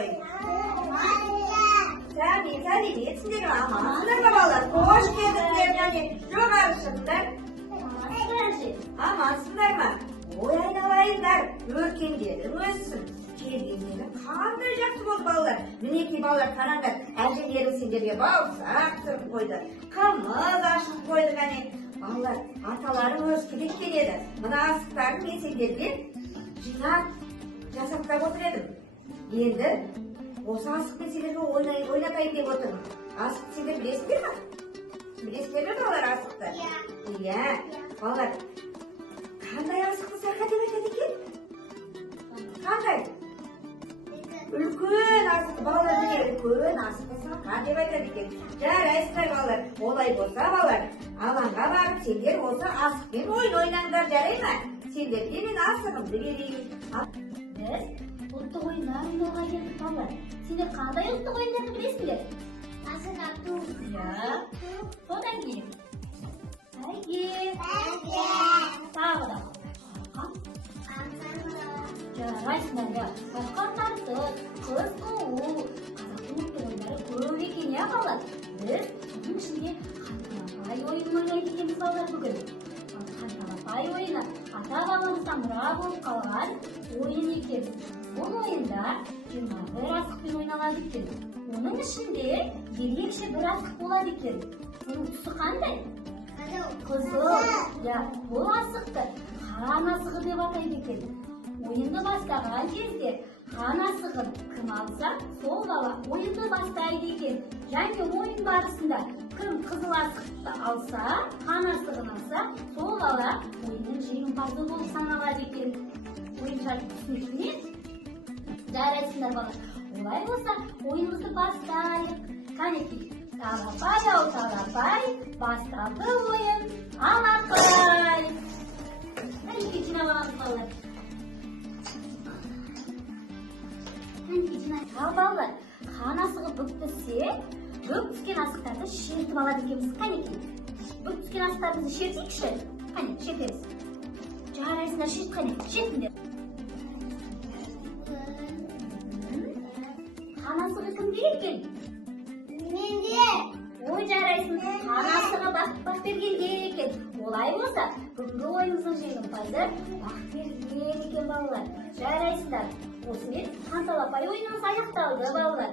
ой. Сәлем етсіңдер амансыңдар ма балалар? Қош келдіңдер, және жоғары шығыңдар. Амансыңдар ма? Ой, айналайындар, өркендерің өссін. Келгендерің қандай жақсы болды балалар. Мінекей балалар, қараңдар, әжелерің сендерге бауырсақ түріп қойды. Қымыз ашып қойды кәне. Балалар, аталарың өскелек келеді. Мына асықтарын мен сендерге жинап жасақтап отыр едім. Енді осы асықпен сендерге ойнатайын деп отырмын. Асық сендер білесіңдер ме? Білесіңдер ме балалар асықты? Иә. Балалар, қандай асықты сақа деп айтады екен? Қандай? Үлкен асық, балалар міне үлкен асықты сақа деп айтады екен. Жарайсыздар балалар. Олай болса балалар, алаңға барып сендер осы асықпен ойнаңдар, жарай ма? Сендерге мен асығымды берейін. Біз ұлттық ойындар ойнауға келдік балалар. Сендер қандай ұлттық ойындарды білесіңдер? Асық ату. Иә. Содан кейін. Бәйге. Тағы да. Жарайсыңдар да. Қашқан тартыс, қыз қуу, қазақтың ұлттық ойындары көп екен, иә балалар. Біз соның ішінде қанталапай ойынын ойнайды екенбіз балалар бүгін. Қанталапай ойыны ата-бабамыздан мұра болып қалған ойын екен. Бұл ойында 21 асықпен ойналады екен. Оның ішінде ерекше бір асық болады екен. Оның түсі қандай? Қызыл. Я, бұл асықты қан асығы деп атайды екен. Ойынды бастаған кезде қан асығын кім алса, сол бала ойынды бастайды екен. Және ойын барысында кім қызыл асықты алса, қан асығын алса, сол бала ойынның жеңімпазы болып саналады екен. Ойын жайлы түсінікті ме? Жарайсыңдар балалар. Олай болса, ойынымызды бастайық. Қанекей, талапай, басталды ойын. Алақай. Қанекей, жинап аламыз балалар. Қанекей, жинап. Ал балалар, қан асығы бүк түссе, бүк түскен асықтарды шертіп алады екенбіз. Қанекей, бүк түскен асықтарымызды шертейікші. Қане, шертеміз. Жарайсыңдар, шерт, қане, шертіңдер. Қан асығы кімде екен? Менде. Ой, жарайсың, қан асығы Бақберген екен. Олай болса, бүгінгі ойынымыздың жеңімпазы Бақберген екен балалар. Жарайсыңдар. Осымен қанталапай ойынымыз аяқталды балалар.